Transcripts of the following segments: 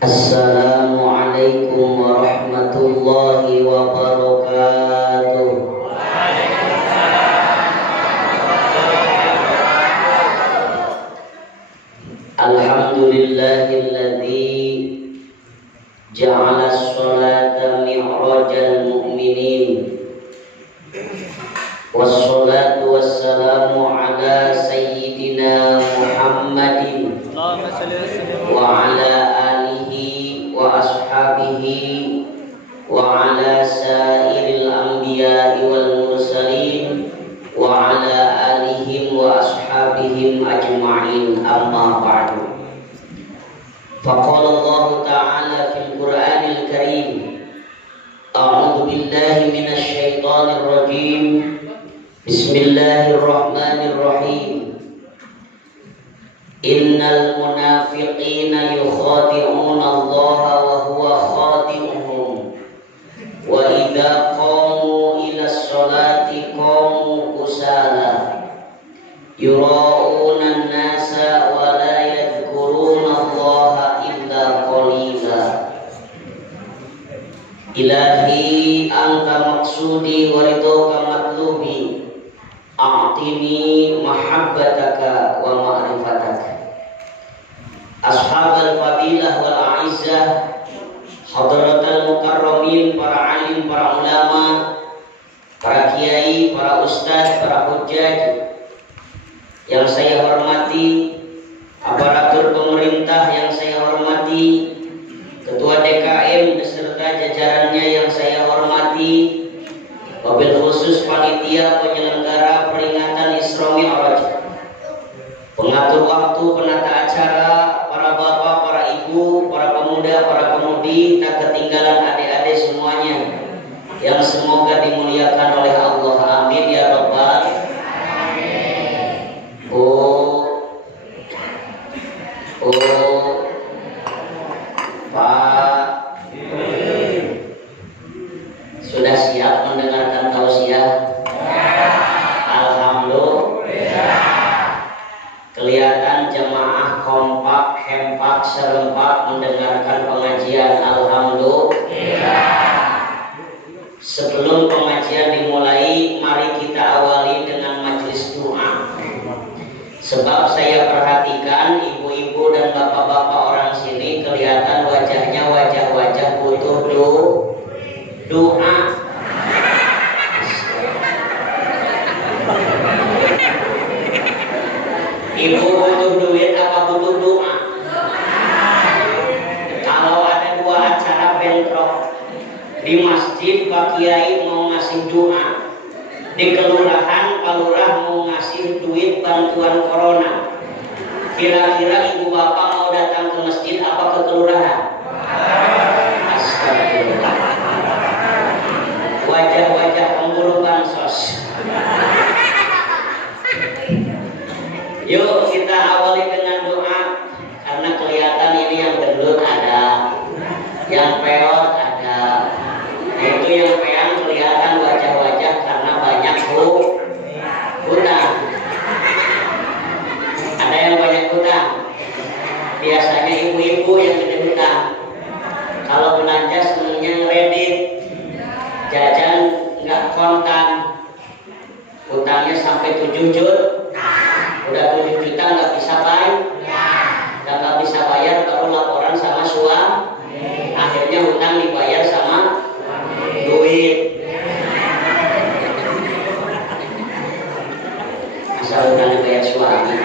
Assalamualaikum warahmatullahi wabarakatuh. Alhamdulillahilladzi ja'ala as-salata mi'rajal mu'minin. Wassalatu wassalamu ala sayyidina Muhammadin wa ala alihi wa ashabihi wa ala sairil anbiya'i wal mursalin wa ala alihim wa ashabihim ajma'in, amma ba'du. Faqala Allah ta'ala fil Qur'anil Karim, a'udzu billahi minasy syaithanir rajim. Bismillahirrahmanirrahim. Innal munafiqina yukhadi'una Allaha wa huwa khadi'uhum wa idza qamu ila sholati qamu kusala yura'una an-nasa wa la yadhkuruna Allaha illa qalila. Ilahi anta maqsudi wa ridhoka matlubi, a'tini mahabbataka wa ma'rifataka. Ashabal fadilah wal a'izzah, hadratal mukarramin, para alim, para ulama, para kiai, para ustaz, para hujjaj yang saya hormati, aparatur pemerintah yang saya hormati, ketua DKM beserta jajarannya yang saya hormati, wabil khusus panitia penyelenggara peringatan Isra Mi'raj, pengatur waktu, penata acara, para bapak, para ibu, para pemuda, para pemudi, tak ketinggalan adik-adik semuanya yang semoga dimuliakan oleh Allah. Amin ya rabbal alamin. Pak, sudah siap mendengarkan tausiah? Alhamdulillah. Kelihatan jemaah kompak, hempak, serempak mendengarkan pengajian. Alhamdulillah. Sebelum pengajian dimulai, mari kita awali dengan majelis doa. Sebab saya perhatikan ibu-ibu dan bapak-bapak orang sini kelihatan wajahnya wajah-wajah butuh doa. Ibu butuh duit apa butuh doa? Kalau ada dua acara bentrok, di masjid Pak Kiai mau ngasih doa, di kelurahan Pak Lurah mau ngasih duit bantuan corona, kira-kira ibu bapak mau datang ke masjid apa ke kelurahan? Astagfirullah. Wajah-wajah pemburu bansos. Yuk kita awali dengan doa, karena kelihatan ini yang gendut ada, yang peot ada. Nah, itu yang peang kelihatan wajah-wajah karena banyak hutang. Ada yang banyak hutang. Biasanya ibu-ibu yang gede hutang. Kalau belanja senangnya kredit, jajan nggak kontan, hutangnya sampai 7 juta. Udah 7 juta nggak bisa bayar, nggak bisa bayar, baru laporan sama suami. Akhirnya hutang dibayar sama duit. Asal hutang dibayar suami.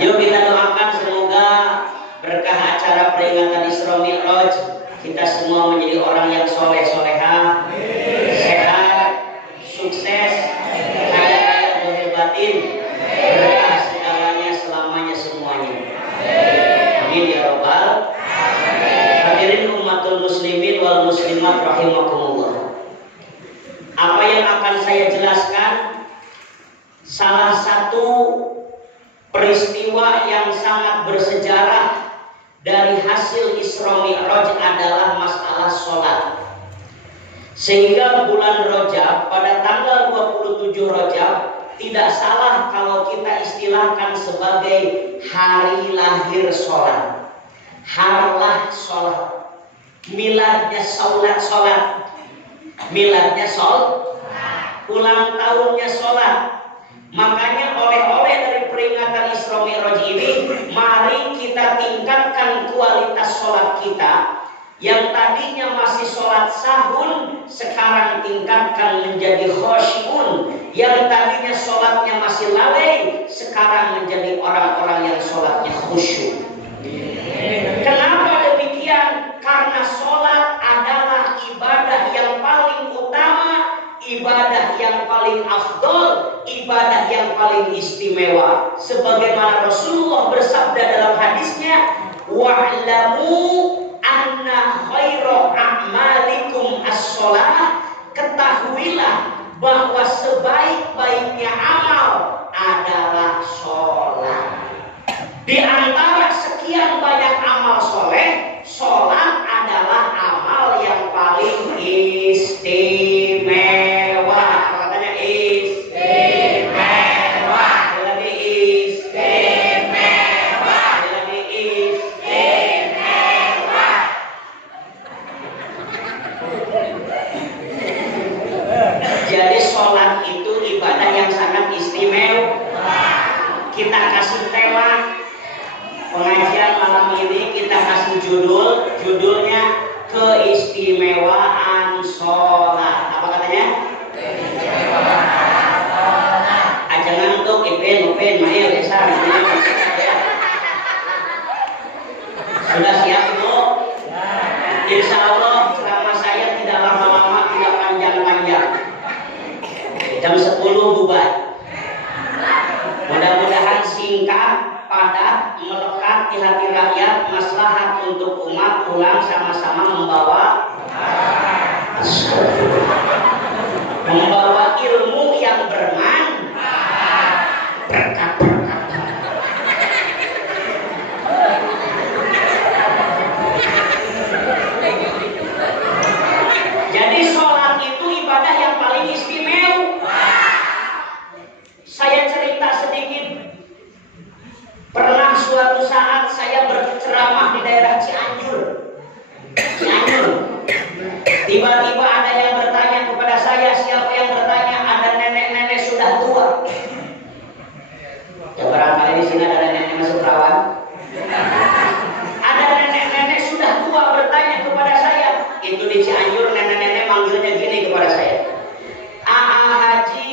Yuk kita doakan semoga berkah acara peringatan Isra Mi'raj kita semua menjadi orang yang soleh soleha, sehat, sukses, berkah segalanya selamanya semuanya. Amin ya rabbal alamin. Hadirin ummatul muslimin wal muslimat rahimakumullah. Apa yang akan saya jelaskan salah satu peristiwa yang sangat bersejarah dari hasil Isra Mi'raj adalah masalah sholat. Sehingga bulan Rajab pada tanggal 27 Rajab tidak salah kalau kita istilahkan sebagai hari lahir sholat. harlah sholat, miladnya sholat, miladnya ulang tahunnya sholat. Makanya oleh-oleh dari peringatan Isra Mi'raj ini, mari kita tingkatkan kualitas sholat kita. Yang tadinya masih sholat sahun, sekarang tingkatkan menjadi khosyi'un. Yang tadinya sholatnya masih lalai, sekarang menjadi orang-orang yang sholatnya khusyuk. Kenapa demikian? Karena sholat adalah ibadah yang paling utama, ibadah yang paling afdol, ibadah yang paling istimewa. Sebagaimana Rasulullah bersabda dalam hadisnya, wa'lamu anna khairu a'malikum as-sholah, ketahuilah bahwa sebaik-baiknya amal adalah sholat. Di antara sekian banyak amal soleh, sholat adalah amal yang paling istimewa. Katanya istimewa. Lagi istimewa. Lagi istimewa. Jadi sholat itu ibadah yang sangat istimewa. Kita kasih tema pengajian malam ini, kita kasih judulnya keistimewaan sholat. Apa katanya? Keistimewaan sholat. Aja ngantuk, upin, mail, desa. Sudah siap Bu? Insya Allah ceramah saya tidak lama-lama, tidak panjang-panjang. Jam 10 bubar. Mudah-mudahan singkat, padat, melekat di hati rakyat, maslahat untuk umat, pulang sama-sama membawa ilmu yang berkat. Jadi sholat itu ibadah yang paling istimewa. Saya cerita sedikit. Pernah suatu saat saya berceramah di daerah Cianjur. Tiba-tiba ada yang bertanya kepada saya. Siapa yang bertanya? Ada nenek-nenek sudah tua. Ya barangkali di sini ada nenek-nenek masuk perawan. Ada nenek-nenek sudah tua bertanya kepada saya. Itu di Cianjur nenek-nenek manggilnya gini kepada saya. Haji.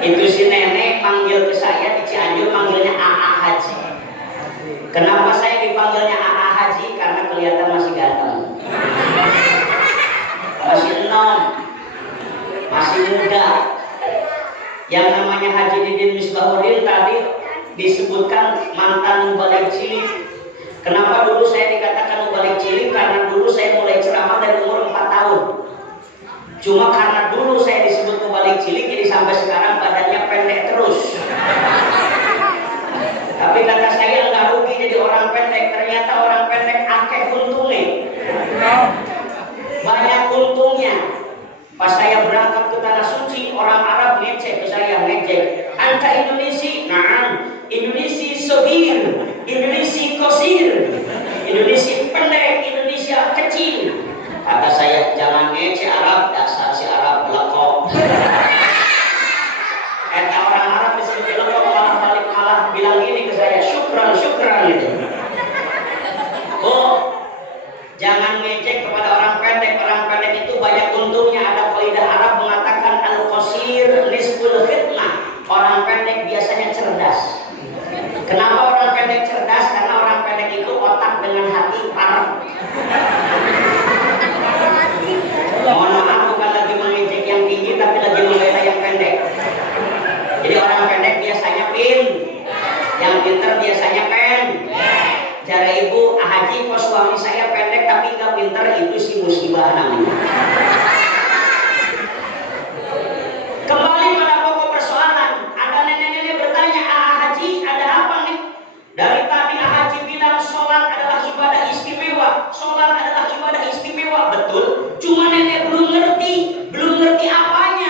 Itu si nenek manggil ke saya di Cianjur, manggilnya Aa Haji. Kenapa saya dipanggilnya Aa Haji? Karena kelihatan masih ganteng, masih enom, masih muda. Yang namanya Haji Didin Misbahuddin tadi disebutkan mantan mubalik cilik. Kenapa dulu saya dikatakan mubalik cilik? Karena dulu saya mulai ceramah dari umur 4 tahun. Cuma karena dulu saya disebut mubalik cilik, jadi sampai sekarang badannya pendek terus. Tapi kata saya nggak rugi jadi orang pendek. Ternyata orang pendek akeh untungnya, banyak untungnya. Pas saya berangkat ke tanah suci, orang Arab ngecek ke saya, anta Indonesia? Nah, Indonesia sobir, Indonesia kosir, Indonesia pendek, Indonesia kecil. Kata saya, jangan ngece Arab, dasar si Arab lekok. Kata orang Arab disebut lekok, malah balik malah bilang gini ke saya, syukran gitu. Oh, jangan ngecek kepada orang pendek. Orang pendek itu banyak untungnya. Ada kaidah Arab mengatakan al-qasir nisful khidmah. Orang pendek biasanya cerdas. Kenapa orang pendek cerdas? Karena orang pendek itu otak dengan hati parah. Mohon maaf, bukan lagi mengejek yang tinggi, tapi lagi membela yang pendek. Jadi orang pendek biasanya yang pintar biasanya Cara ibu, Haji kok suami saya pendek tapi nggak pintar, itu sih musibah namanya. Kembali pada pokok persoalan, ada nenek-nenek bertanya, Haji ada apa nih? Dari tadi Haji bilang sholat adalah ibadah istimewa, sholat adalah ibadah istimewa, betul. Cuma nenek belum ngerti apanya.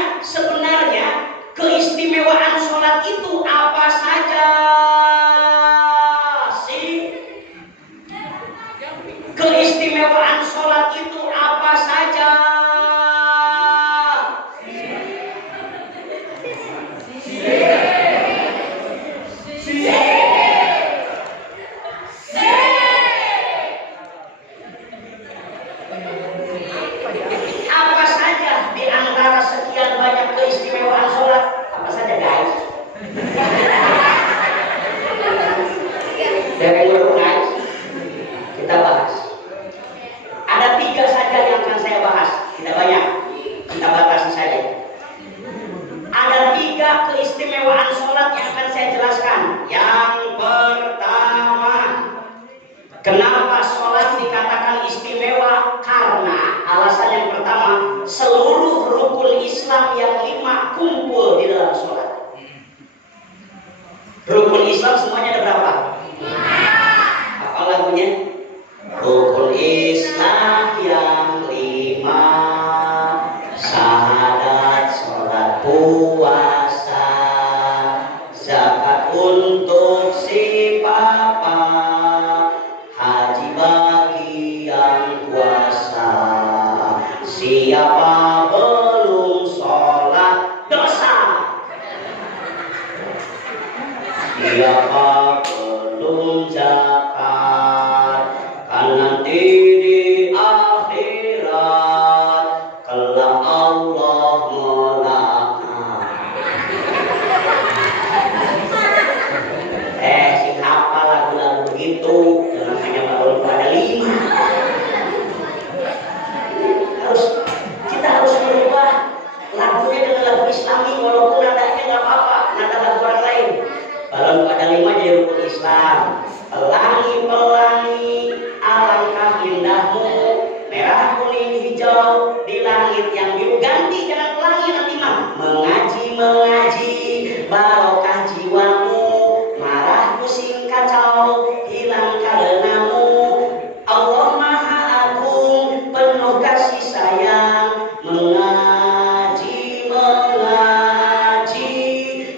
Kenapa sholat dikatakan istimewa? Karena alasan yang pertama, seluruh rukun Islam yang 5 kumpul di dalam sholat. Rukun Islam semuanya ada berapa? 5. Apa lagunya? Rukun Islam yang 5, syahadat, sholat, puasa, zakat untuk si papa, haji bagi yang puasa. Siapa belum sholat dosa, siapa belum zakat, kan nanti di akhirat kelak Allah melaknat. Sing hafal lagu-lagu begitu, jangan hanya baru pada 5. Kita harus merubah lagunya dengan lagu Islami, walaupun nadanya nggak apa-apa, nada lagu orang lain. Kalau pada 5 jadi rukun Islam. Pelangi-pelangi alangkah indahmu, merah kuning hijau di langit yang biru. Ganti jangan pelangi nanti mah. Mengaji barokah jiwamu, marah pusing kacau hilang karenamu. Allah Maha Agung penuh kasih sayang, mengaji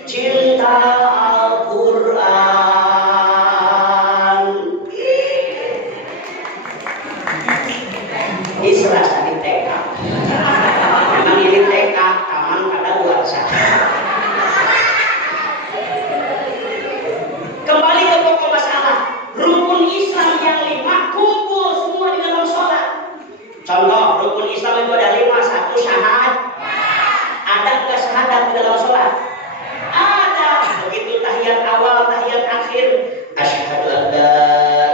cinta Al-Quran. Ini serasa di TK. Memang ini TK, taman kada luarsa. Kembali ke pokok masalah. Rukun Islam yang 5 kumpul semua di dalam sholat. Contoh, rukun Islam itu ada 5. 1, syahadat. Ada nggak syahadat di dalam sholat? Ada. Begitu tahiyat awal, tahiyat akhir, asyhadu an la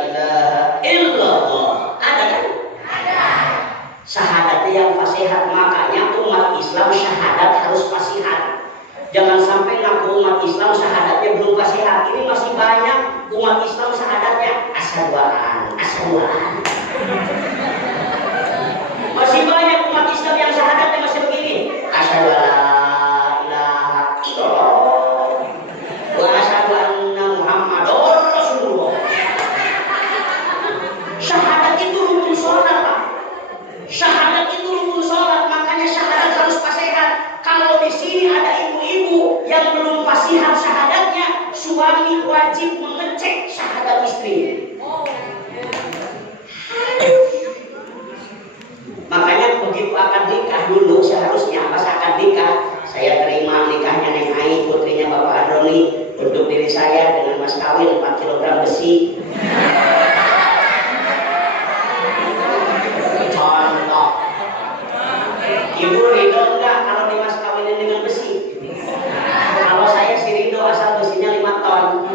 ilaha illallah. Ada kan? Ada. Syahadatnya yang fasihat, makanya umat Islam syahadat harus fasihat. Jangan sampai ngaku umat Islam syahadatnya belum fasihat. Ini masih banyak umat Islam syahadatnya asyhaduan. Masih banyak umat Islam yang syahadatnya masih begini. Asyhadu an la ilaha illallah wa asyhadu anna Muhammadar Rasulullah. Syahadat itu rukun sholat, Pak. Syahadat itu rukun sholat, makanya syahadat harus fasihat. Kalau di sini ada ibu-ibu yang belum fasihat syahadatnya, suami wajib mengecek syahadat istri. Makanya begitu akad nikah dulu seharusnya pas akad nikah, saya terima nikahnya Neng Ai, putrinya Bapak Adroni, untuk diri saya dengan mas kawin 4 kg besi. Contoh, ibu ridho enggak kalau di mas kawinin dengan besi? Kalau saya si ridho asal besinya 5 ton,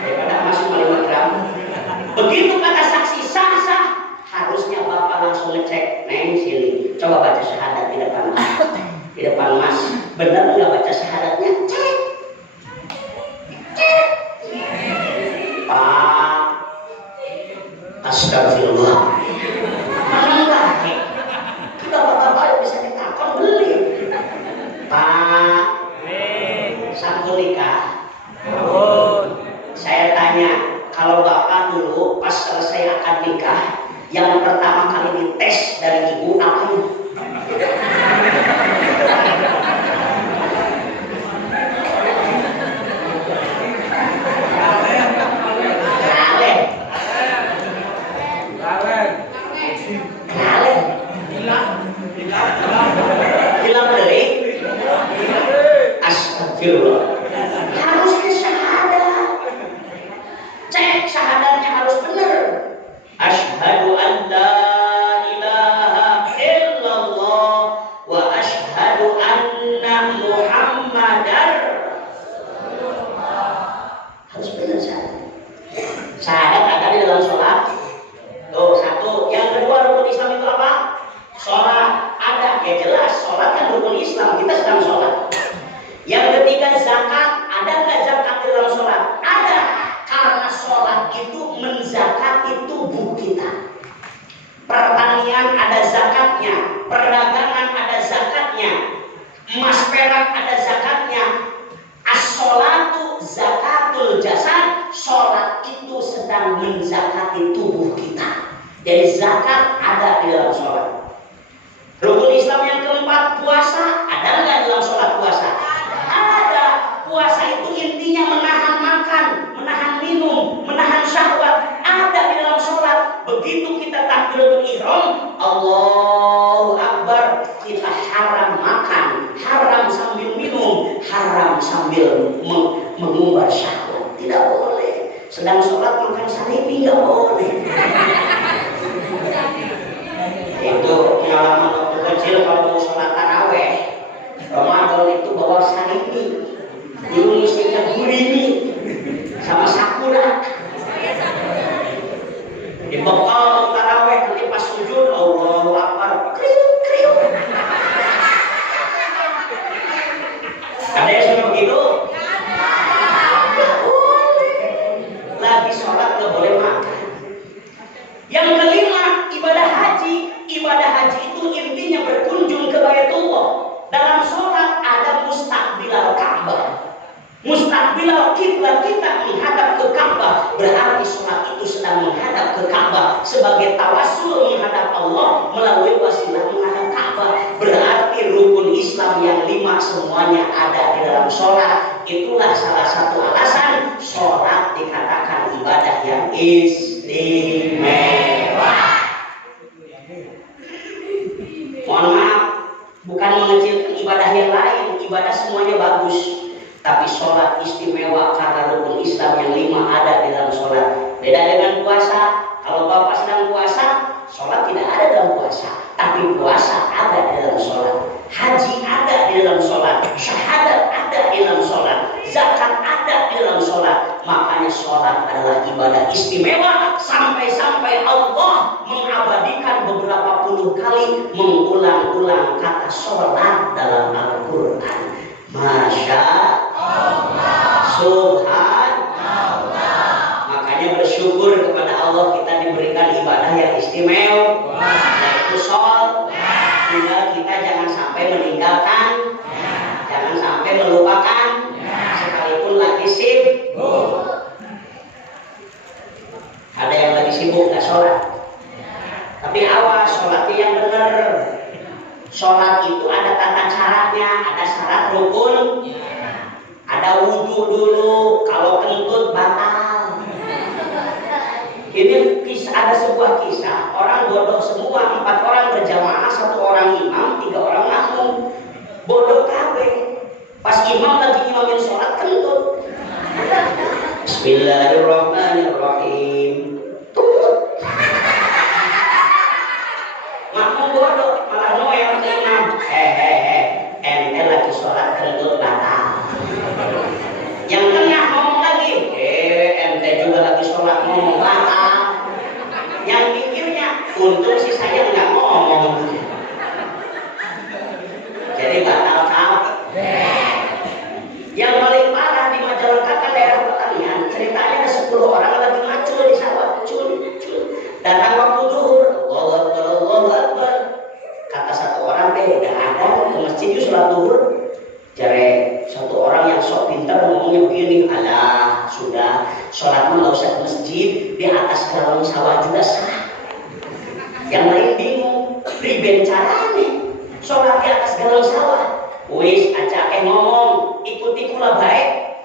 daripada masuk 5 gram. Begitu kata saksi sah, harusnya bapak langsung ngecek. Neng sini, coba baca syahadat di depan mas. Benar nggak baca syahadatnya? Cek. Pak, astagfirullah. Mana kita bapak bisa ditakon beli. Pak, sanggup nikah. Saya tanya, kalau bapak dulu pas selesai akad nikah, yang pertama kali dites dari ibu apa itu? Hilang dari astagfirullah. Harusnya syahadat. Cek syahadatnya harus benar. Asyhadu an la ilaha illallah wa asyhadu menzakati tubuh kita. Pertanian ada zakatnya, perdagangan ada zakatnya, emas perak ada zakatnya. As-sholatu zakatul jasad, sholat itu sedang menzakati tubuh kita. Jadi zakat ada di dalam sholat. Rukun Islam yang keempat, puasa, ada nggak dalam sholat puasa? Ada. Puasa itu intinya menahan makan, menahan minum, menahan syahwat, ada di dalam sholat. Begitu kita takbiratul ihram, Allahu Akbar, kita haram makan, haram sambil minum, haram sambil mengumbar syahwat, tidak boleh. Sedang sholat makan salibi nggak boleh. Itu pengalaman waktu kecil kalau mau sholat taraweh Ramadan itu bawa salibi, dulu isinya gurimi sama sakura, dibekal taraweh, nanti pas sujud Allahu Akbar, kriuk kriuk. Ada yang sudah begitu? Lagi sholat nggak boleh makan. Yang kelima, ibadah haji. Ibadah haji itu intinya berkunjung ke Baitullah. Dalam sholat ada mustaqbilal Ka'bah. Mustaqbilal kiblat, kita menghadap ke Ka'bah, berarti sholat itu sedang menghadap ke Ka'bah sebagai tawassul menghadap Allah melalui wasilah menghadap Ka'bah. Berarti rukun Islam yang 5 semuanya ada di dalam sholat. Itulah salah satu alasan sholat dikatakan ibadah yang istimewa. Mohon maaf, bukan mengecilkan ibadah yang lain, ibadah semuanya bagus. Tapi sholat istimewa karena rukun Islam yang 5 ada di dalam sholat. Beda dengan puasa. Kalau Bapak sedang puasa, sholat tidak ada dalam puasa. Tapi puasa ada di dalam sholat. Haji ada di dalam sholat. Syahadat ada di dalam sholat. Zakat ada di dalam sholat. Makanya sholat adalah ibadah istimewa. Sampai-sampai Allah mengabadikan beberapa puluh kali mengulang-ulang kata sholat dalam Al-Quran. Masya Allah, Subhanallah. Makanya bersyukur kepada Allah kita diberikan ibadah yang istimewa, yaitu sholat. Tinggal kita jangan sampai meninggalkan, jangan sampai melupakan, sekalipun lagi sibuk. Ada yang lagi sibuk nggak sholat, tapi awas sholatnya yang benar. Sholat itu ada tata caranya, ada syarat rukun, ada wudhu dulu, kalau kentut batal. Ini ada sebuah kisah, orang bodoh semua, 4 orang berjamaah, 1 orang imam, 3 orang makmum. Bodoh kabeh. Pas imam lagi imamin sholat kentut. Bismillahirrahmanirrahim. Makmum bodoh, malah noel ke imam. Ente lagi sholat kentut batal. Yang tengah ngomong lagi, ente juga lagi sholat ngomong batal. Yang pikirnya, untung si saya nggak ngomong. Jadi batal kabeh. Yang paling parah di Majalengka kan daerah pertanian, ceritanya ada 10 orang lagi macul di sawah, cul. Datang waktu zuhur, Allahu Akbar. Kata 1 orang udah ada ke masjid yuk sholat zuhur. Jare 1 orang yang sok pintar ngomongnya begini, alah sudah sholat mah nggak usah ke masjid, di atas galon sawah juga sah. Yang lain bingung, riben caranya sholat di atas galon sawah. Wis acake ngomong, ikuti kula baik.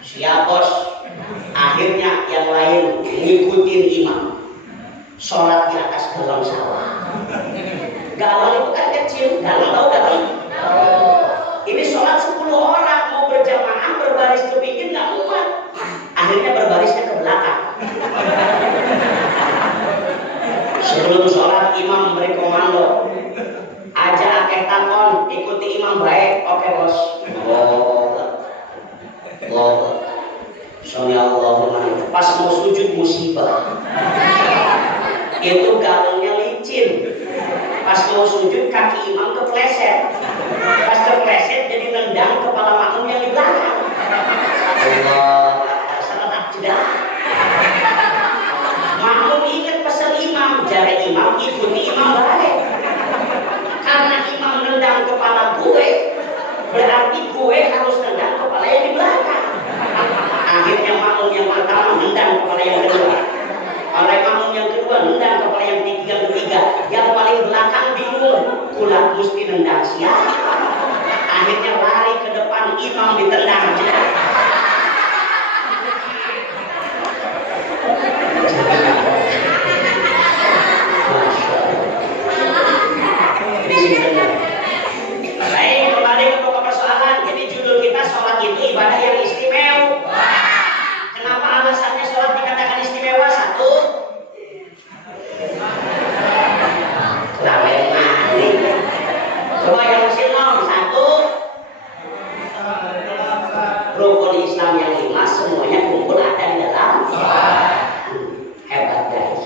Siap bos. Akhirnya yang lain ngikutin imam. Sholat di atas galon sawah. Galon itu kan kecil, galon tahu galon? Ini sholat 10 orang mau berjamaah berbaris ke pinggir nggak muat. Akhirnya berbarisnya ke belakang. Sebelum sholat imam memberi komando, aja akeh takon, ikuti imam baik. Oke bos. Allah. Allahumma. Pas mau sujud musibah. Itu galonnya licin. Pas mau sujud kaki imam kepleset. Pas kepleset jadi nendang kepala makmum yang di belakang. Allah, salah tidak. Makmum ingat pesan imam, jari imam ikuti imam baik. Karena imam nendang kepala gue, berarti gue harus nendang kepala yang di belakang. Akhirnya makmum yang pertama nendang kepala yang kedua. Oleh makmum yang kedua nendang kepala yang ketiga. Yang paling belakang bingung, kulak mesti nendang siapa? Akhirnya lari ke depan, imam ditendang. Baik, kembali ke pokok persoalan. Jadi judul kita sholat itu ibadah yang istimewa. Kenapa alasannya sholat dikatakan istimewa? Satu, terawih mandi. Coba yang masih nom. Satu, rukun Islam yang 5 semuanya kumpul ada di dalam. Hebat guys.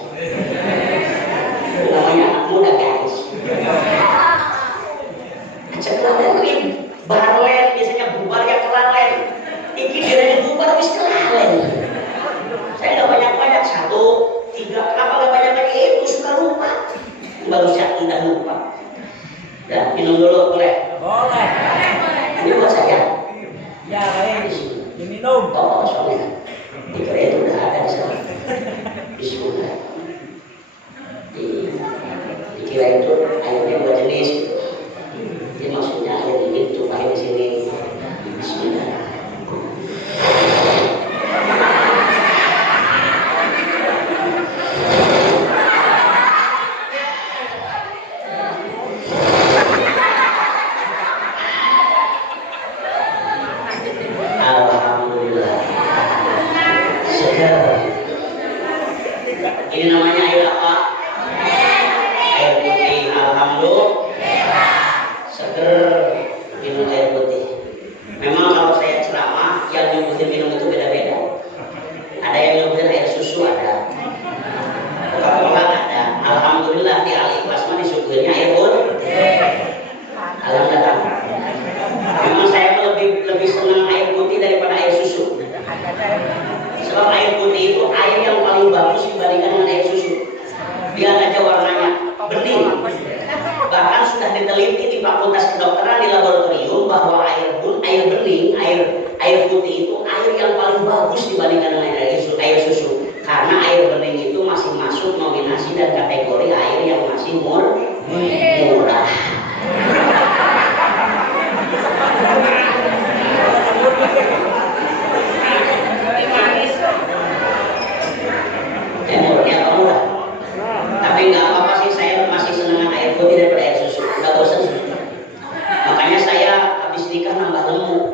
Namanya anak muda guys. Ceklalen barlen biasanya bubar ya kelalen. Iki diranya bubar wis kelalen. Saya nggak banyak-banyak 1, 3. Kenapa nggak banyak-banyak? Itu suka lupa. Baru siap udah lupa. Ya, minum dulu boleh? Boleh. Ini buat saya. Ya, baik. Diminum. Oh, soalnya dikira itu udah ada di sana. Bismillah. Dikira itu airnya 2 jenis. Jadi maksudnya air ini tumpahin di sini. Bismillah. Alhamdulillah. Segar. Ini namanya air apa? Air putih. Alhamdulillah. Seger minum air putih. Memang kalau saya ceramah yang nyebutin minum itu beda-beda. Ada yang nyebutin air susu, ada Coca-Cola, ada. Alhamdulillah di Al-Ikhlas mah disuguhinnya air putih. Alhamdulillah. Memang saya lebih senang air putih daripada air susu. Sebab air putih itu air yang paling bagus dibandingkan dengan air susu. Dia aja warnanya bening. Bahkan sudah diteliti di Fakultas Kedokteran di laboratorium bahwa air bening, air putih itu air yang paling bagus dibandingkan dengan air susu. Karena air bening itu masih masuk nominasi dan kategori air yang masih murah. Murahnya apa murah? Tapi nggak apa-apa sih, saya masih senang air putih daripada air susu. Nggak bosan. Makanya saya habis nikah nambah gemuk,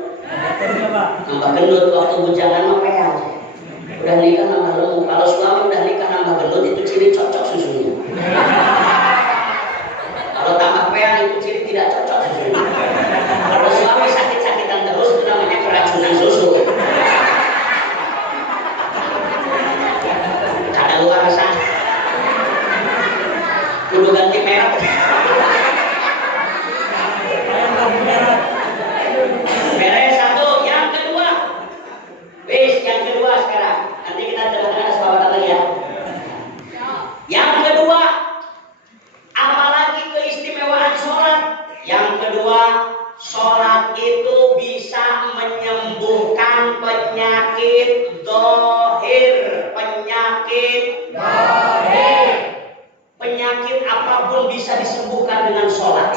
nambah gendut. Waktu bujangan mah peang. Udah nikah nambah gemuk. Kalau suami udah nikah nambah gendut itu ciri cocok susunya. Kalau tambah peang itu ciri tidak cocok susunya. Kalau suami sakit-sakitan terus itu namanya keracunan susu. Kada luar sana. Kudu ganti merek. Beres 1. Yang kedua. Yang kedua sekarang. Nanti kita tengah-tengah sahabat lagi ya. Yang kedua, apalagi keistimewaan sholat. Yang kedua, sholat itu bisa menyembuhkan penyakit dohir. Penyakit apapun bisa disembuhkan dengan sholat.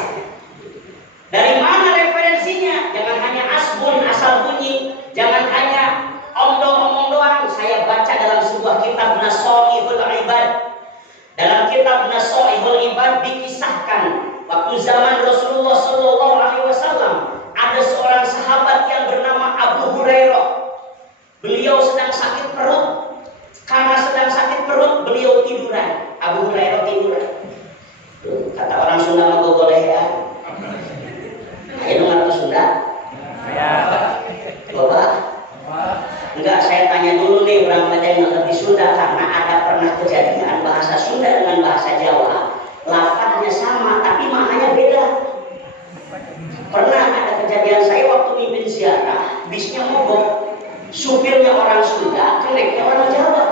Dari mana referensinya? Jangan hanya asbun asal bunyi, jangan hanya omong doang. Saya baca dalam sebuah kitab Nasoihul Ibad. Dalam kitab Nasoihul Ibad dikisahkan waktu zaman Rasulullah SAW ada seorang sahabat yang bernama Abu Hurairah. Beliau sedang sakit perut. Karena sedang sakit perut, beliau tiduran. Abu Hurairah tiduran. Kata orang Sunda mah boleh ya. Ayo ngerti Sunda? Ya. Bapak? Enggak, saya tanya dulu nih berapa yang ngerti Sunda, karena ada pernah kejadian bahasa Sunda dengan bahasa Jawa, lafadznya sama tapi maknanya beda. Pernah ada kejadian saya waktu mimpin ziarah, bisnya mogok. Supirnya orang Sunda, keneknya orang Jawa.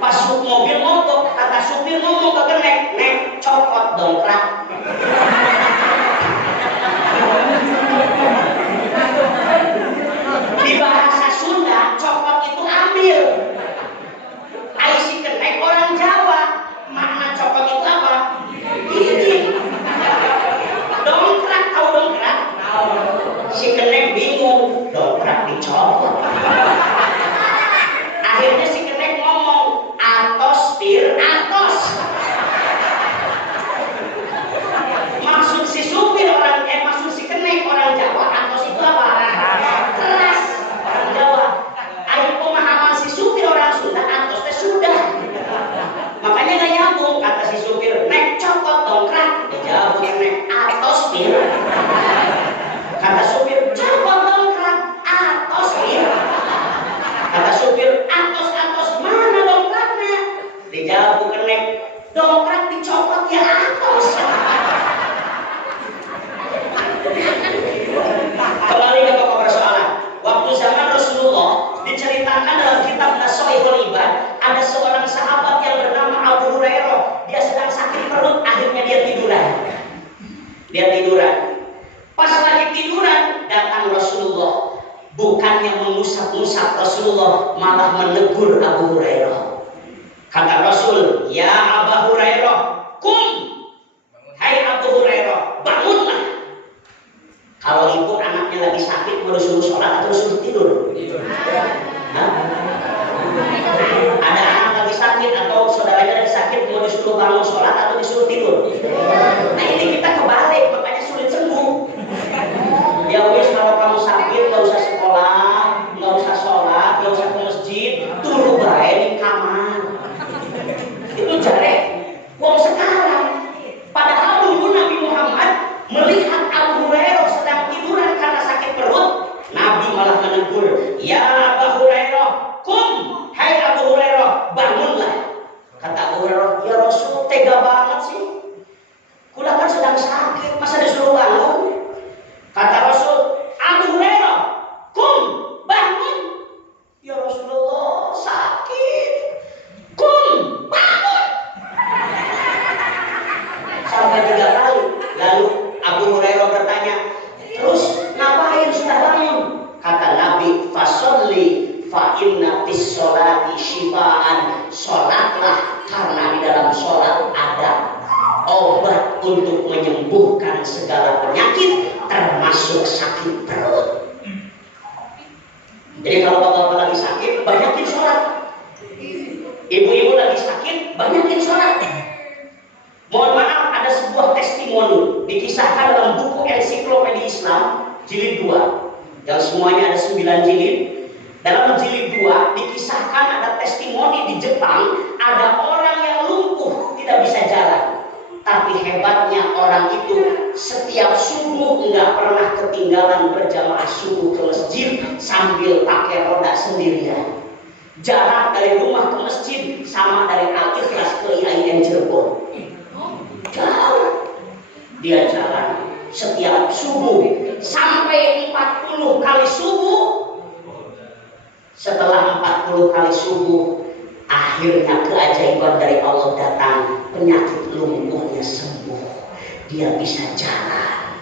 Pas mobil mogok, kata supir ngomong ke Nek, Nek copot dongkrak. Di bahasa Sunda, copot itu ambil. Ai si Kenek orang Jawa, makna copot itu apa? Ini. Dongkrak, tahu dongkrak? Si Kenek bingung, dongkrak dicopot. Akhirnya si Kenek ngomong, atos tir atos. Maksud si supir maksud si Kenek orang Jawa, atos itu apa? Keras orang Jawa. Ayo pemahaman si supir orang Sunda, atos teh sudah. Makanya gak nyambung, kata si supir, Nek copot dongkrak. Dijawab Kenek, atos tir. Kata supir, copot dongkrak, atos tir. Kata supir, atos mana dongkraknya? Dijawab Kenek, dongkrak dicopot ya atos. Kembali ke pokok persoalan. Waktu zaman Rasulullah diceritakan dalam kitab Nasha'ihul Ibad, ada seorang sahabat yang bernama Abu Hurairah. Dia sedang sakit perut, akhirnya dia tiduran. Pas lagi tiduran, datang Rasulullah. Bukannya mengusap-usap Rasulullah, malah menegur Abu Hurairah. Kata Rasul, ya Abu Hurairah, kum. Hai Abu Hurairah, bangunlah. Kalau ibu anaknya lagi sakit, mau disuruh sholat atau disuruh tidur? Hah? Ada anak lagi sakit atau saudaranya lagi sakit, mau disuruh bangun sholat atau disuruh tidur? Nah ini kita kebalik, makanya sulit sembuh. Ya wis, kalau kamu sakit nggak usah sekolah, nggak usah sholat, nggak usah ke masjid, tunggu baik di kamar. Itu jare. Wong sekarang, padahal dulu Nabi Muhammad melihat Abu Hurairah sedang tiduran karena sakit perut, Nabi malah menegur, ya Abu Hurairah, kum. Hai Abu Hurairah, bangunlah. Kata Abu Hurairah, ya Rasul tega banget sih. Kula kan sedang sakit, masa disuruh bangun? Kata Rasul, Abu Hurairah, kum, bangun. Ya Rasulullah, sakit. Kum, bangun. Sampai 3 kali. Lalu Abu Hurairah bertanya, terus ngapain sudah bangun? Kata Nabi, fasolli fa inna fis sholati shifaan. Sholatlah karena di dalam sholat ada obat untuk menyembuhkan segala penyakit, termasuk sakit perut. Jadi kalau bapak-bapak lagi sakit, banyakin sholat. Ibu-ibu lagi sakit, banyakin sholat. Mohon maaf, ada sebuah testimoni dikisahkan dalam buku Ensiklopedia Islam jilid 2, yang semuanya ada 9 jilid. Dalam jilid 2 dikisahkan ada testimoni di Jepang, ada orang yang lumpuh tidak bisa jalan. Tapi hebatnya orang itu setiap subuh nggak pernah ketinggalan berjamaah subuh ke masjid sambil pakai roda sendirian. Jarak dari rumah ke masjid sama dari Al-Ikhlas ke IAIN Cirebon. Jauh. Dia jalan setiap subuh sampai 40 kali subuh. Setelah 40 kali subuh, akhirnya keajaiban dari Allah datang, penyakit lumpuhnya sembuh, dia bisa jalan.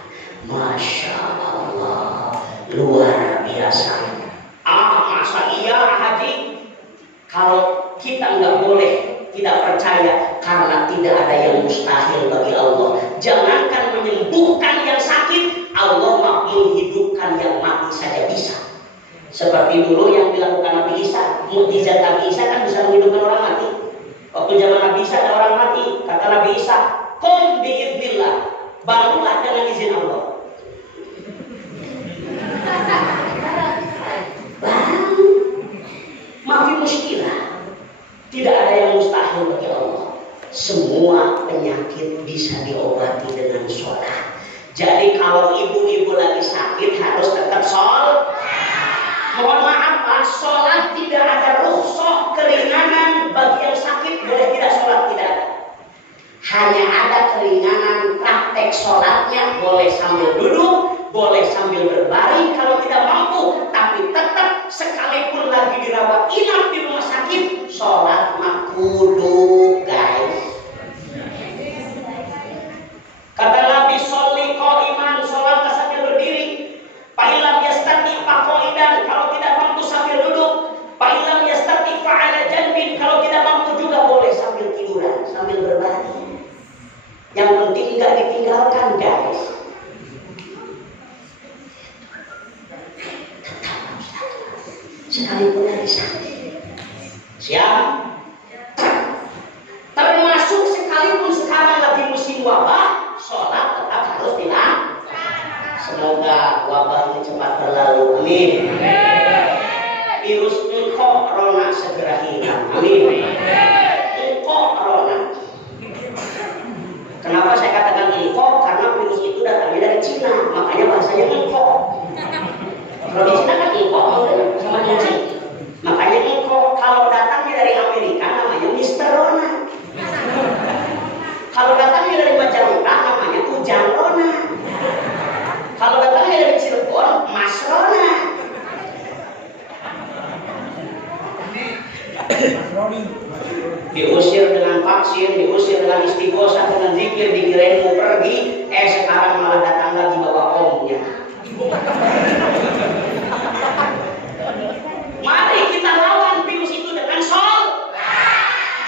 Masya Allah, luar biasa. Masa iya Haji? Kalau kita nggak boleh tidak percaya, karena tidak ada yang mustahil bagi Allah. Jangankan menyembuhkan yang sakit, Allah menghidupkan yang mati saja bisa. Seperti dulu yang dilakukan Nabi Isa, mukjizat Nabi Isa kan bisa menghidupkan orang mati. Waktu zaman Nabi Isa ada orang mati, kata Nabi Isa, "Qum biidznillah," bangunlah dengan izin Allah. Bangun, mafi muskilah. Tidak ada yang mustahil bagi Allah. Semua penyakit bisa diobati dengan sholat. Jadi kalau ibu-ibu lagi sakit harus tetap sholat. Mohon maaf Pak, sholat tidak ada rukhsah keringanan bagi yang sakit boleh tidak sholat, tidak. Hanya ada keringanan praktek sholatnya, boleh sambil duduk, boleh sambil berbaring kalau tidak mampu, tapi tetap sekalipun lagi dirawat inap di rumah sakit, sholat mah kudu guys. Kata Nabi, sholli qaiman, sholat sambil berdiri. Fa'ilam yastati faqaidan, kalau tidak mampu sambil duduk. Fa'ilam yastati fa'ala janbin, kalau tidak mampu juga boleh sambil tiduran, sambil berbaring. Yang penting nggak ditinggalkan guys. Sekalipun lagi sakit. Siap? Termasuk sekalipun sekarang lagi musim wabah, sholat tetap harus dilakukan. Semoga wabah ini cepat berlalu. Amin. Virus corona segera hilang. Amin. Corona. Kenapa saya katakan ingko? Karena virus itu datangnya dari Cina, makanya bahasanya ingko. Kalau di Cina kan ingko sama Cina. Makanya ingko. Kalau datangnya dari Amerika namanya Mister Rona. Kalau datangnya dari Majalengka namanya Ujang Rona. Kalau datangnya dari Cirebon, Mas Rona. Diusir dengan vaksin, diusir dengan istighosah, dengan zikir, dikirain mau pergi, sekarang malah datang lagi bawa omnya. Mari kita lawan virus itu dengan sholat.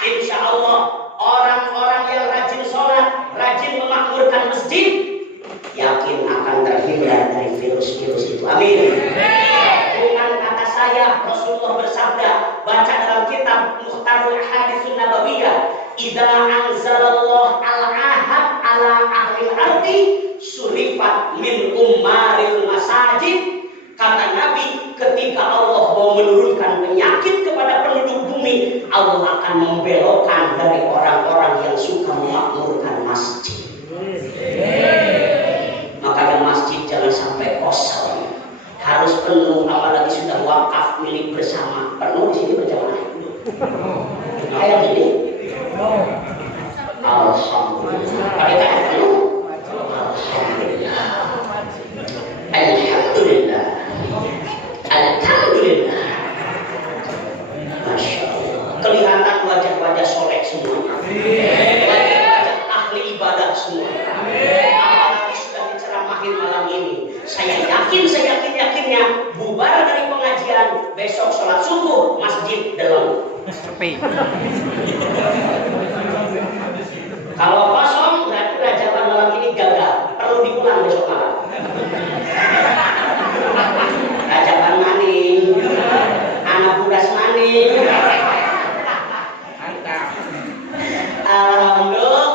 Insya Allah orang-orang yang rajin sholat, rajin memakmurkan masjid, yakin akan terhindar dari virus-virus itu. Amin. Bukan kata saya, Rasulullah bersabda, baca dalam kitab Mukhtarul Haditsun Nabawiyah, idza anzalallah al-ahad ala ahli ardi surifat min umaril masajid. Kata Nabi, ketika Allah mau menurunkan penyakit kepada penduduk bumi, Allah akan membelokkan dari orang-orang yang suka memakmurkan masjid. Makanya masjid jangan sampai kosong, harus penuh, apalagi sudah wakaf milik bersama. Penuh di sini berjamaah. Kayak gini. Alhamdulillah. Pakai tangan penuh. Alhamdulillah. Alhamdulillah. Alhamdulillah. Masya Allah. Kelihatan wajah-wajah soleh semua. Wajah ahli ibadah semua. Apalagi sudah diceramahin malam ini. Saya yakinnya bubar dari pengajian, besok sholat subuh masjid dalam. Kalau kosong berarti rajaban malam ini gagal, perlu diulang besok malam. Rajaban maning, anak budas maning. Alhamdulillah.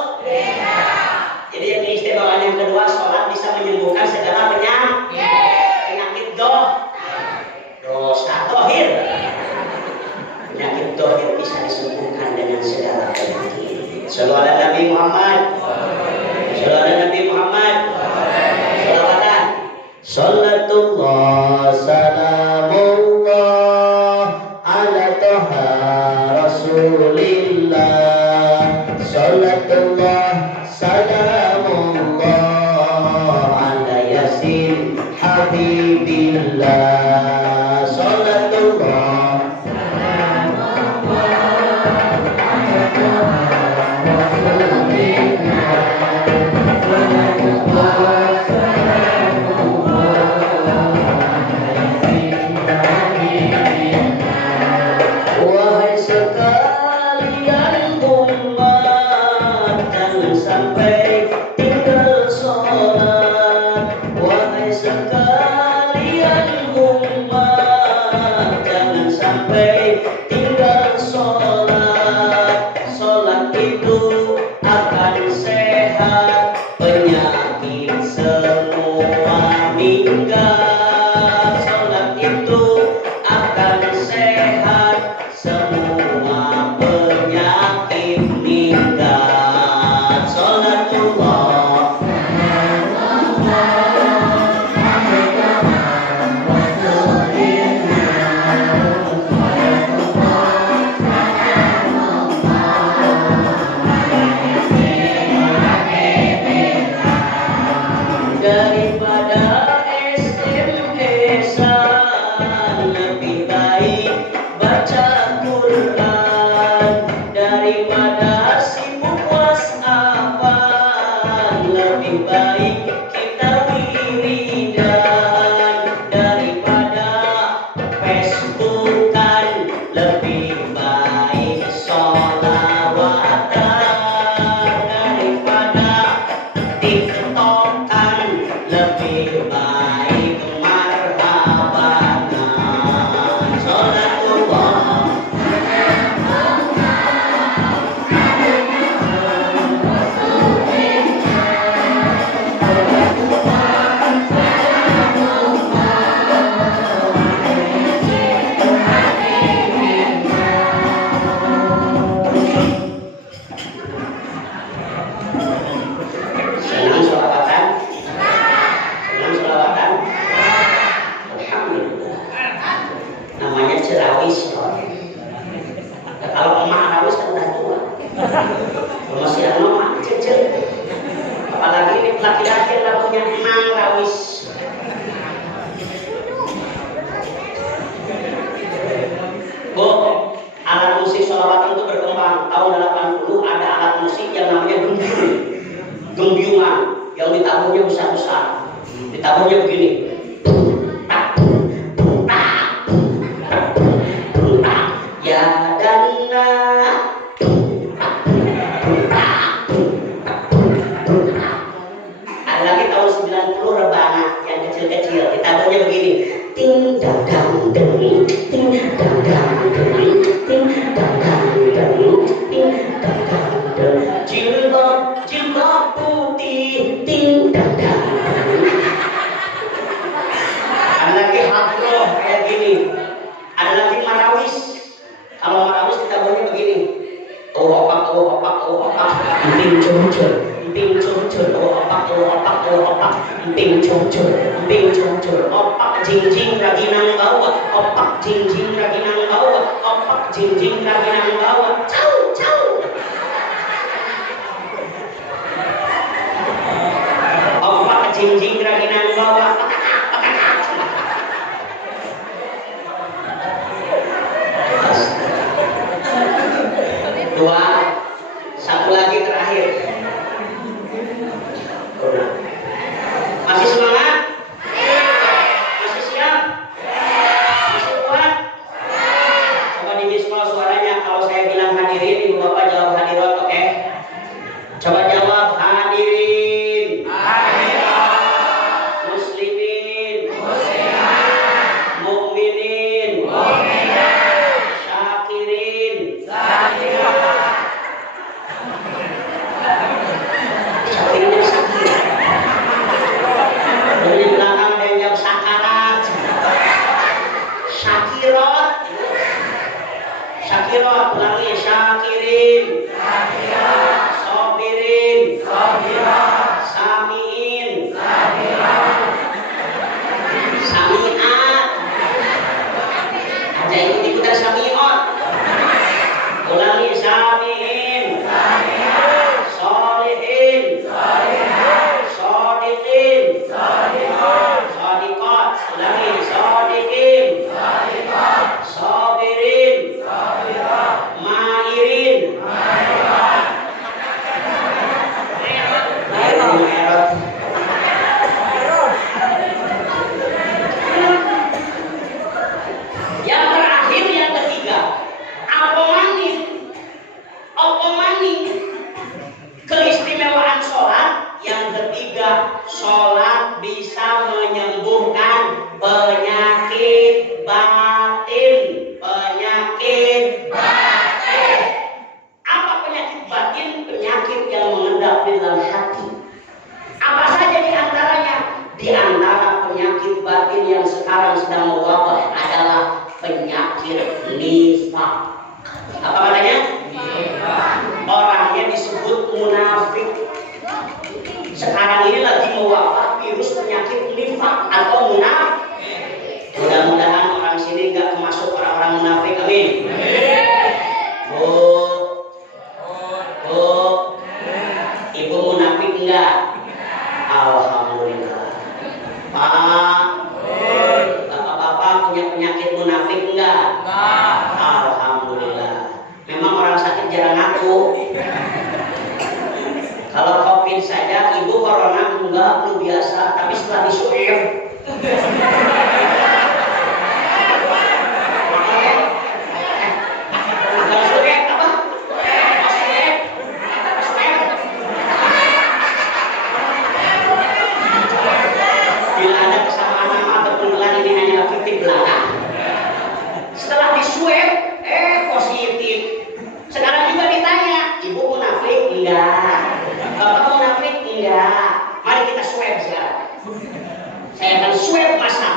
Jadi yang istimewa yang kedua, sholat bisa menyembuhkan segala penyakit dosa dohir. Penyakit dohir bisa disembuhkan dengan segala penyakit. Sallallahu Nabi Muhammad. Sallallahu Nabi Muhammad. Salawatan. Sallatullah salamullah ala toha rasulillah. Sallatullah salamullah ala yasin habibillah. Sallatullah wahai sekalian Daripada sibuk WhatsApp-an, lebih baik kita wiridan. Daripada Facebookan, lebih baik sholawatan. Daripada TikTokan, lebih baik marhabanan. Sholatullah. Senang sholawatan? Senang sholawatan? Alhamdulillah. Namanya cerawis. Ya, kalau emak rawis kan udah tua. Kalau masih anak emak cecil. Apalagi ini laki-laki yang punya emang rawis. Bu, alat musik sholawatan itu berkembang. Tahun 80 ada alat musik yang namanya gembyung. Gembyungan yang ditabuhnya besar-besar. Ditabuhnya begini. Ya dana. Ada lagi tahun 90 rebana yang kecil-kecil. Ditabuhnya begini. Ting dang dang deng, ting dang dang deng, ting dang dang deng, ting dang dang deng. Jilbab jilbab putih, ting dang dang deng. Ada lagi hadroh kayak gini. Ada lagi marawis. Kalau marawis ditabuhnya begini. Oh opak, oh opak, oh opak. Ting jujur, ting jujur, oh opak, oh opak, oh opak. Ting jujur, opak jingjing lagi nang bawah, opak jingjing lagi nang bawah, opak jingjing lagi nang bawah. Cau cau. Opak jingjing lagi nang bawah. Dua, satu lagi terakhir. Masih semangat? Masih siap? Masih kuat? Coba di miskol suaranya. Kalau saya bilang hadirin, ibu bapak jawab hadirat, oke? Coba jawab hadirin. Muslimin. Mukminin. Syakirin. Syakirin sakit. Dari belakang ada yang jawab sakarat. Syakirat. Syakirat, ulangi. Syakirin. Sobirin. Samiin. Samiat. Aja ikut-ikutan samiot. Ulangi. Samiin. Solihin. Sodiqin. Sodiqat. Ulangi. Sodiqin. Sobirin. Mairin. Merot. Yang terakhir, yang ketiga, apa mani keistimewaan sholat. Yang ketiga, sholat bisa menyembuhkan penyakit batin. Apa penyakit batin? Penyakit yang mengendap di dalam hati. Apa saja di antaranya? Di antara penyakit batin yang sekarang sedang mewabah adalah penyakit nifaq. Apa katanya? Orangnya disebut munafik. Sekarang ini lagi mewabah virus penyakit nifaq atau munafik. Mudah-mudahan orang sini nggak termasuk orang-orang munafik. Amin. Bu, ibu munafik enggak? Alhamdulillah. Pak, bapak-bapak punya penyakit munafik enggak? Alhamdulillah. Memang orang sakit jarang ngaku. Kalau COVID saja ibu corona enggak, lu biasa, tapi setelah disuir bila ada kesamaan nama atau penggelar ini hanya fiktif belakang. Setelah disuir positif. Sekarang juga ditanya, ibu munafik enggak? Bapak munafik enggak? Mari kita swab sekarang. Saya akan swab masal.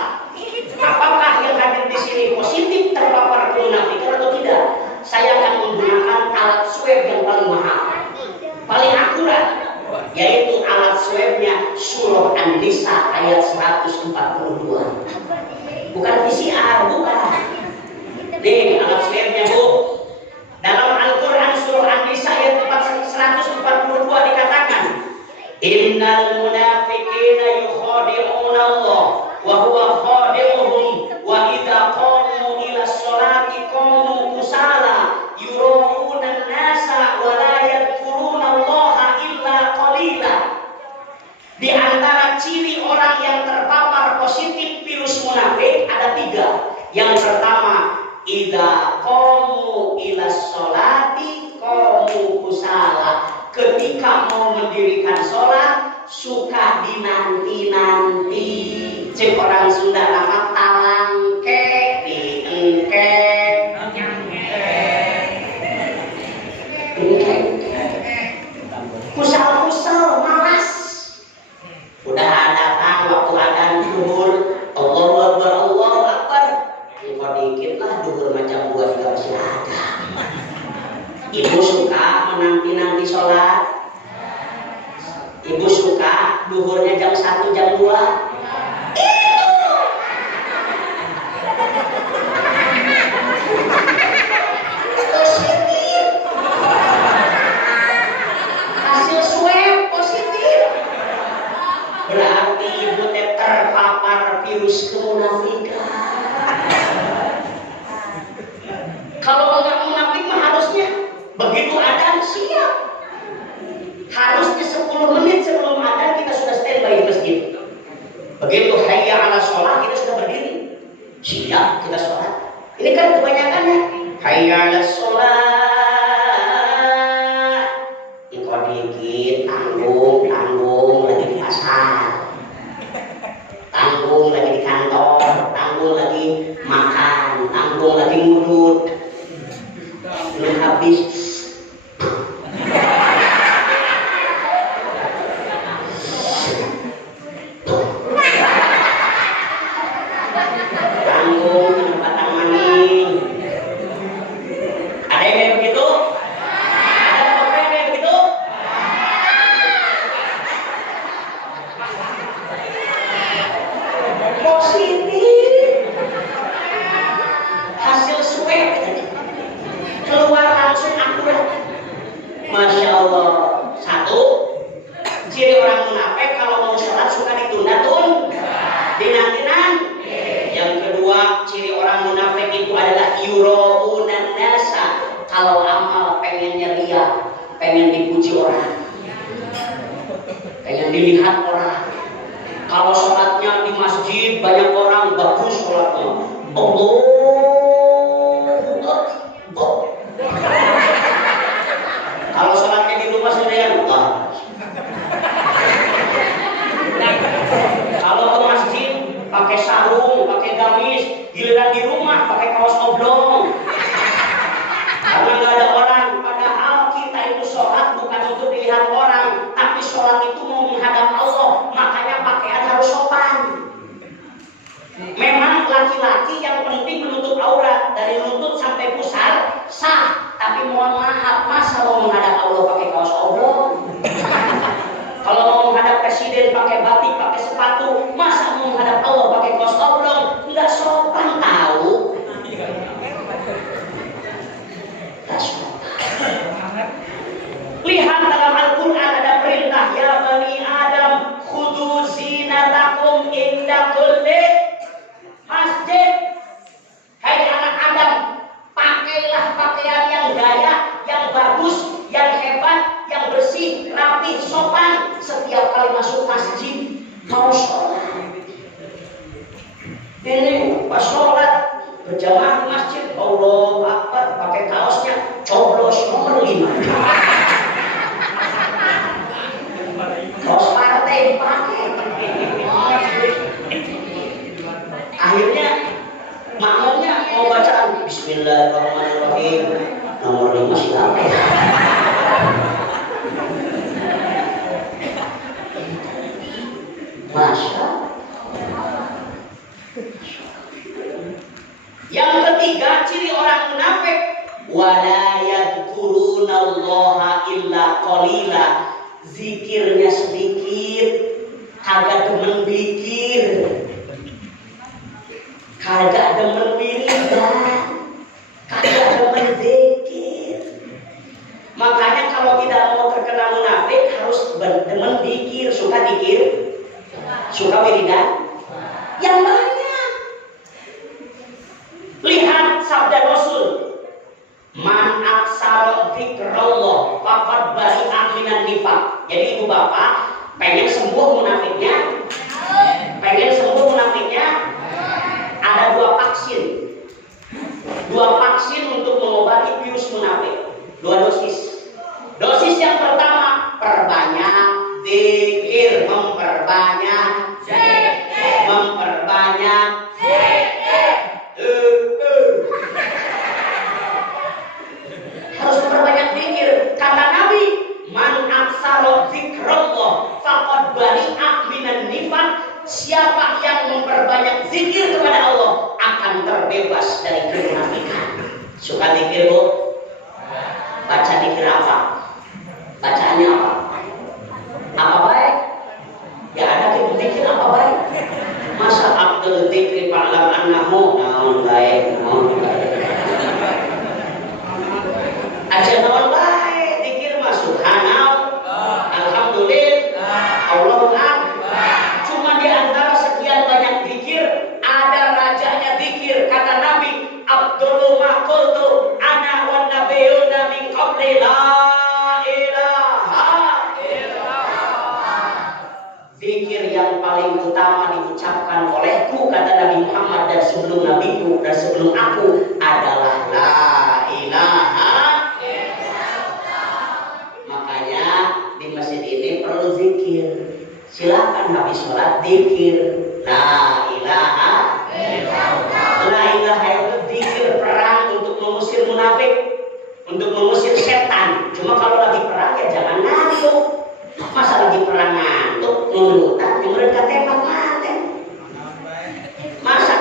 Apakah yang hadir di sini positif terpapar kemunafikan atau tidak? Saya akan menggunakan alat swab yang paling mahal, paling akurat, yaitu alat swabnya Surah An-Nisa ayat 142. Bukan PCR, bukan. Nih alat swabnya bu. Dalam Al-Quran Surah An-Nisa ayat 142 dikatakan, Innal munafiqina yukhadi'una Allah wa huwa khadi'uhum wa idza qamu ila sholati qamu kusala yura'una an-nasa wa la yadhkuruna Allah illa qalila. Di antara ciri orang yang terpapar positif virus munafik ada 3. Yang pertama, idza qamu ila sholati qamu kusala. Ketika mau mendirikan sholat suka dinanti-nanti. Cek orang Sunda nama talangke diengke. Kusal-kusal malas. Udah datang waktu adzan zuhur, Allahu Akbar, Allahu Akbar. Kok dikit lah duhur macam buah juga masih ada. Ibu suka menanti-nanti sholat. Ibu suka duhurnya jam 1, jam 2. Positif. Hasil swab positif. Berarti ibu terpapar virus kemunafikan. Kalau nggak munafik mah harusnya begitu adzan siap. Harusnya 10 menit sebelum adzan kita sudah standby di masjid. Begitu hayya 'ala sholat kita sudah berdiri. Siap kita sholat. Ini kan kebanyakannya hayya 'ala sholat. Engkau dikit tanggung lagi di pasar. Tanggung lagi di kantor, tanggung lagi makan, tanggung lagi ngudut. Belum habis. Tanggung di batang maning. Ada yang kayak begitu? Ada yang kayak begitu? Positif. Hasil swab keluar langsung akurat. Masya Allah. 1, ciri orang munafik kalau mau sholat suka ditunda-tunda, dinanti-nanti. Yang kedua, ciri orang munafik itu adalah yura'unan nasa. Kalau amal pengennya ria, pengen dipuji orang, pengen dilihat orang. Kalau sholatnya di masjid banyak orang, bagus sholatnya. Allah. Kalau sholatnya di rumah sendirian, kalau ke masjid pakai sarung, pakai gamis, giliran di rumah pakai kaos oblong. Karena nggak ada orang. Padahal kita itu sholat bukan untuk dilihat orang, tapi sholat itu mau menghadap Allah. Makanya pakaian harus sopan. Memang laki-laki yang penting menutup aurat, dari lutut sampai pusar sah. Tapi mohon maaf, masa mau menghadap Allah pakai kaos oblong? Kalau mau menghadap presiden pakai batik, pakai sepatu, masa mau menghadap Allah pakai kaos oblong? Enggak sopan tahu. Enggak sopan. Lihat dalam Al-Quran ada perintah, ya bani Adam, khudu zinatakum inda kulli masjid. Hai anak Adam, pakailah pakaian yang gaya, yang bagus, yang hebat masuk masjid mau sholat. Ini pas sholat berjamaah di masjid, Allahu Akbar, pakai kaosnya coblos nomor 5. Kaos partai dipakai. Akhirnya makmumnya mau bacaan Bismillahirrahmanirrahim nomor 5 siapa ya? Masya. Yang ketiga ciri orang munafik, wala yadhkurunallaha illa qalila, zikirnya sedikit, kagak demen zikir, kagak demen wiridan, kagak demen zikir. Makanya kalau tidak mau terkena munafik harus demen zikir, suka zikir, suka wiridan yang banyak. Lihat sabda Rasul, man aksara dzikrullah faqad bari'a minan nifaq. Jadi ibu bapak pengen sembuh munafiknya, ada 2 vaksin. 2 vaksin untuk mengobati virus munafik. 2 dosis. Dosis yang pertama, perbanyak zikir, memperbanyak harus memperbanyak zikir. Kata Nabi, man aksara dzikrullah faqad bari'a minan nifaq. Siapa yang memperbanyak zikir kepada Allah akan terbebas dari kemunafikan. Suka zikir, Bu? Baca zikir apa? Bacaannya apa? Apa baik? Ya ada zikir apa baik? Masa Abdul Dzikri fa'lam annahu naon baik, aja naon baik, zikir mah subhanallah, alhamdulillah, Allahu akbar. Cuma di antara sekian banyak zikir ada rajanya zikir. Kata Nabi, Abdul ma qultu ana wan nabiyuna min qabli la ilaha illallah. Zikir yang paling utama diucapkan olehku, kata Nabi Muhammad, dan sebelum nabiku dan sebelum aku adalah la ilaha illallah. Makanya di masjid ini perlu zikir. Silakan habis sholat zikir la ilaha illallah. La ilaha illallah zikir perang untuk mengusir munafik, untuk mengusir setan. Cuma kalau lagi perang ya jangan ngantuk. Masa lagi perang ngantuk, nurutan, yang mereka tembak mati. Masa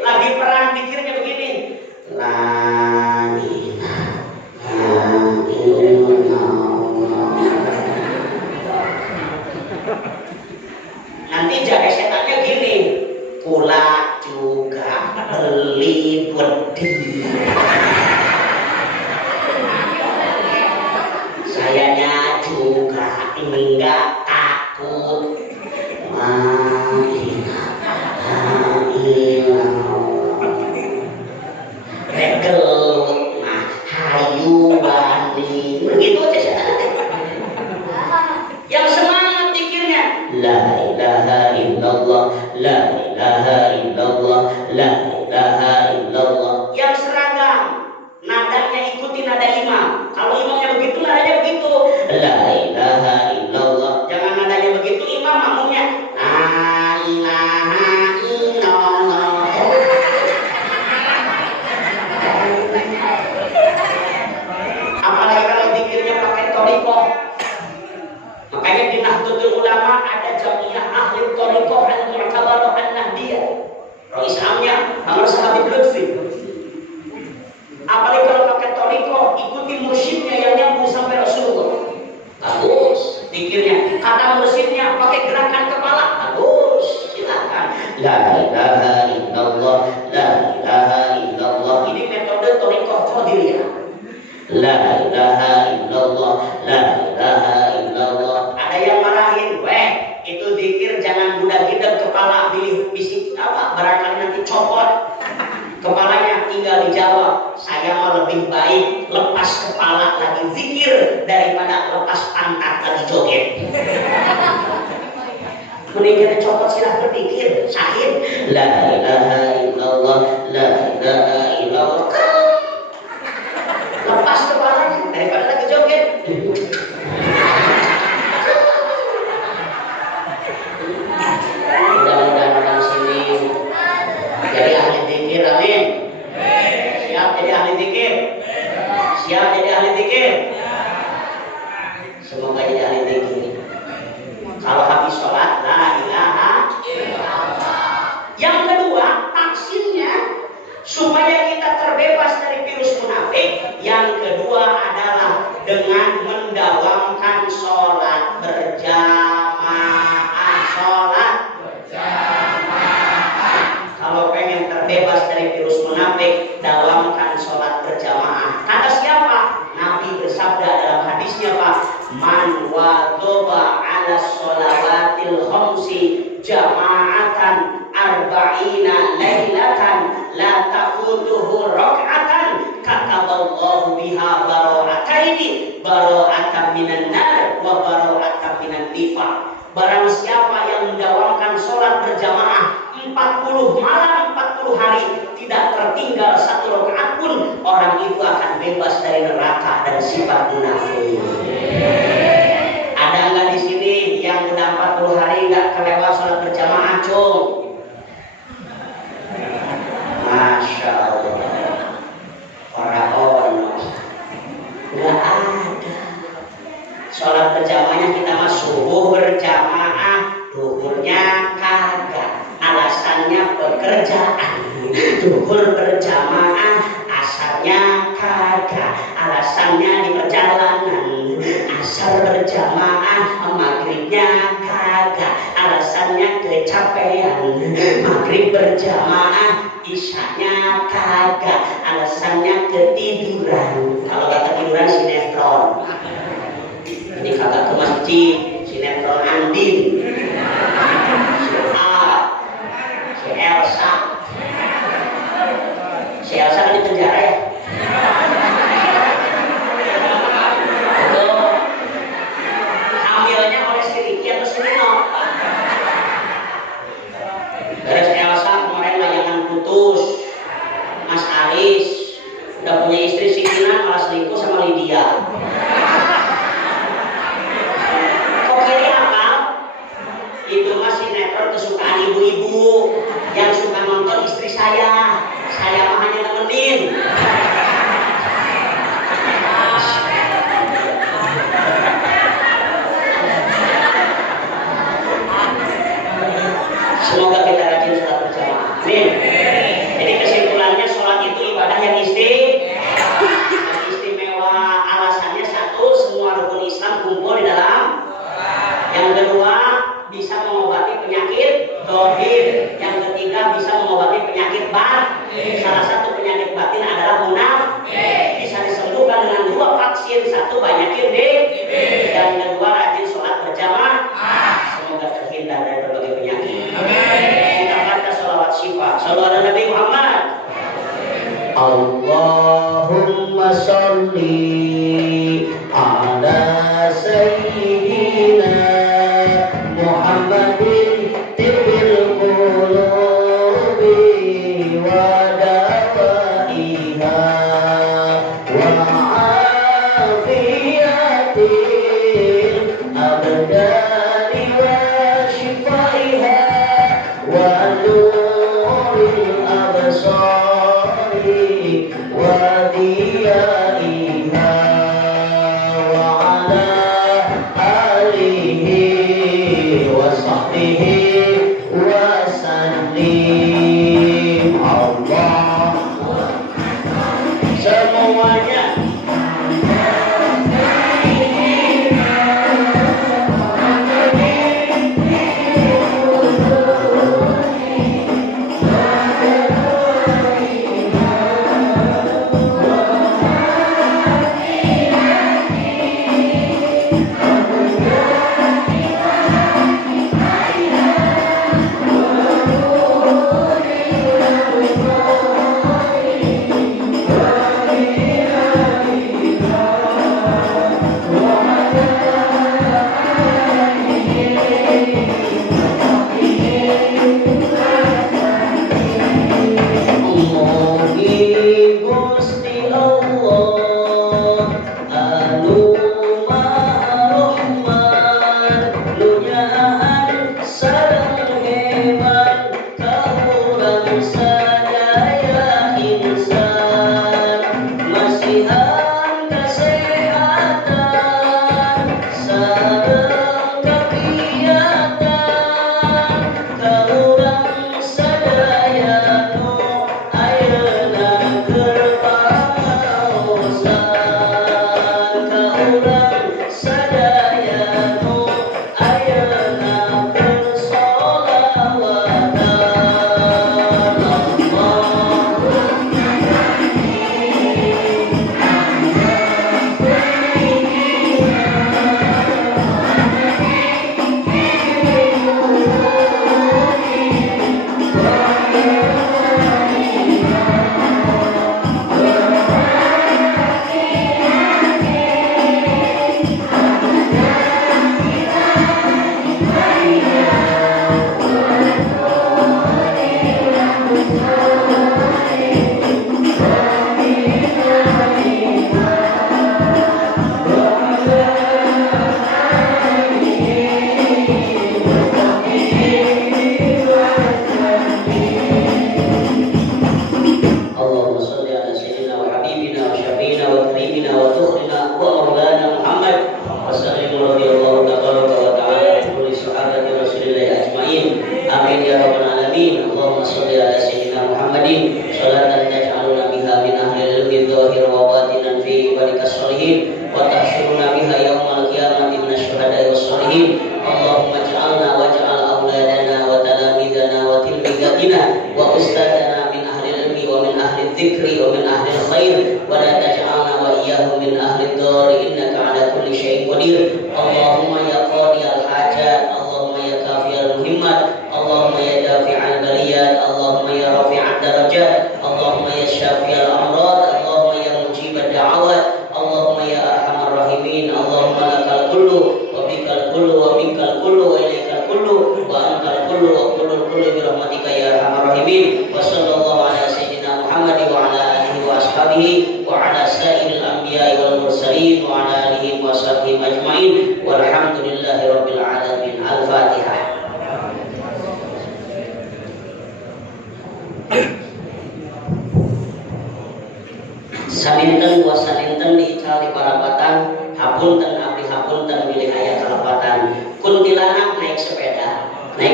lagi perang pikirnya begini, la ilaha illallah. Nanti jaga setannya gini, kula juga beli wedi. Sayanya juga enggak takut. Regel mah hayu bani. Begitu aja setannya. Yang semangat pikirnya la ilaha illallah, la ilaha illallah, la ilaha illallah. Yang seragam nadanya ikuti nada imam. Kalau imamnya begitu, nadanya begitu. La ilaha illallah. Jangan nadanya begitu, imam makmumnya la ilaha illallah. Apalagi kalau zikirnya pakai thariqah. Makanya di Nahdlatul Ulama ada jamiah ahli thariqah al-mu'tabarah an-nahdiyah. Rais amnya Amr Sahabi Lutfi. Apalagi kalau pakai thariqah, ikuti mursyidnya yang nyambung sampai Rasulullah. Bagus zikirnya. Kata mursyidnya pakai gerakan kepala. Bagus, silakan. La ilaha illallah, la ilaha illallah. Ini metode thariqah qadiriyah. La ilaha illallah, la ilaha illallah. Ada yang marahin, weh, itu zikir jangan budak-budak kepala bisik apa, barangkali nanti copot kepalanya. Tinggal dijawab, saya mau lebih baik lepas kepala lagi zikir daripada lepas pantat lagi joget. Mending kita copot silah berpikir, syahid. La ilaha illallah, la ilaha illallah. Lepas kepalanya daripada lagi joget. Mudah-mudahan orang sini jadi ahli zikir, amin. Siap jadi ahli zikir? Siap jadi ahli zikir? Semoga jadi ahli zikir. Kalau habis sholat, la ilaha illallah. Yang kedua, taksirnya supaya kita terbebas dari virus munafik. Yang kedua adalah dengan mendawamkan sholat berjamaah. Sholat berjamaah. Kalau pengen terbebas dari virus munafik, dawamkan sholat berjamaah. Kata siapa? Nabi bersabda dalam hadisnya, Pak, man wadhoba ala sholawatil khamsi jama'atan arba'ina lailatan la taqutuhu rak'atan kataballahu biha bara'ataini bara'atan minan nar wa bara'atan minan nifaq. Barang siapa yang mendawamkan sholat berjamaah 40 malam 40 hari tidak tertinggal satu rakaat pun, orang itu akan bebas dari neraka dan sifat munafik. Ada nggak di sini yang udah 40 hari nggak kelewat sholat berjamaah, cung? Masya Allah, para ono nggak ada. Sholat berjamaahnya kita mah subuh berjamaah, duhurnya kagak. Alasannya pekerjaan. Duhur berjamaah, asarnya kagak. Alasannya di perjalanan. Asar berjamaah, maghribnya kagak. Alasannya kecapean. Maghrib berjamaah, isyanya kagak. Alasannya ketiduran. Kalau gak ketiduran sinetron. Jadi kagak ke masjid, sinetron Andin. Si Elsa di penjara ya? Betul. Hamilnya oleh si Ricky atau si Nino? Beres Elsa kemarin layangan putus. Mas Aris udah punya istri si Kinan malah selingkuh sama Lydia. Kok kiri apa? Itu mah sinetron kesukaan ibu-ibu yang suka nonton istri saya. Saya mah hanya nemenin. Semoga kita rajin sholat berjamaah. Amin. Jadi kesimpulannya sholat itu ibadah yang istimewa. Alasannya satu, semua rukun Islam kumpul di dalam. Yang kedua, bisa mengobati penyakit dohir. Yang ketiga, bisa mengobati penyakit batin. Salah satu penyakit batin adalah munafik. Bisa disembuhkan dengan 2 vaksin. Satu, banyakin D. Dan kedua, rajin sholat berjamaah. Semoga terhindar dari berbagai penyakit. Kita baca sholawat syifa. Shallallahu ala Nabi Muhammad. Allahumma sholli ala sayyidina Muhammadin tibbil qulubi wa dawaiha wa afiyatil abdani wa shifaiha wa nuril absari wa diyaiha wa ala alihi wasallim. Allah semuanya. Salinten dua salinten diical di parapatan, hapunten abdi hapunten milih aya kalapatan. Kuntilanak naik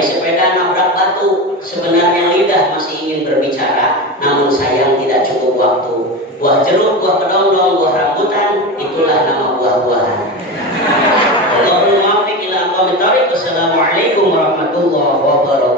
sepeda nabrak batu. Sebenarnya lidah masih ingin berbicara, namun sayang tidak cukup waktu. Buah jeruk, buah kedondong, buah rambutan, itulah nama buah-buahan. Allahumma muwaffiq ila aqwamit thoriq. Wassalamualaikum warahmatullahi wabarakatuh.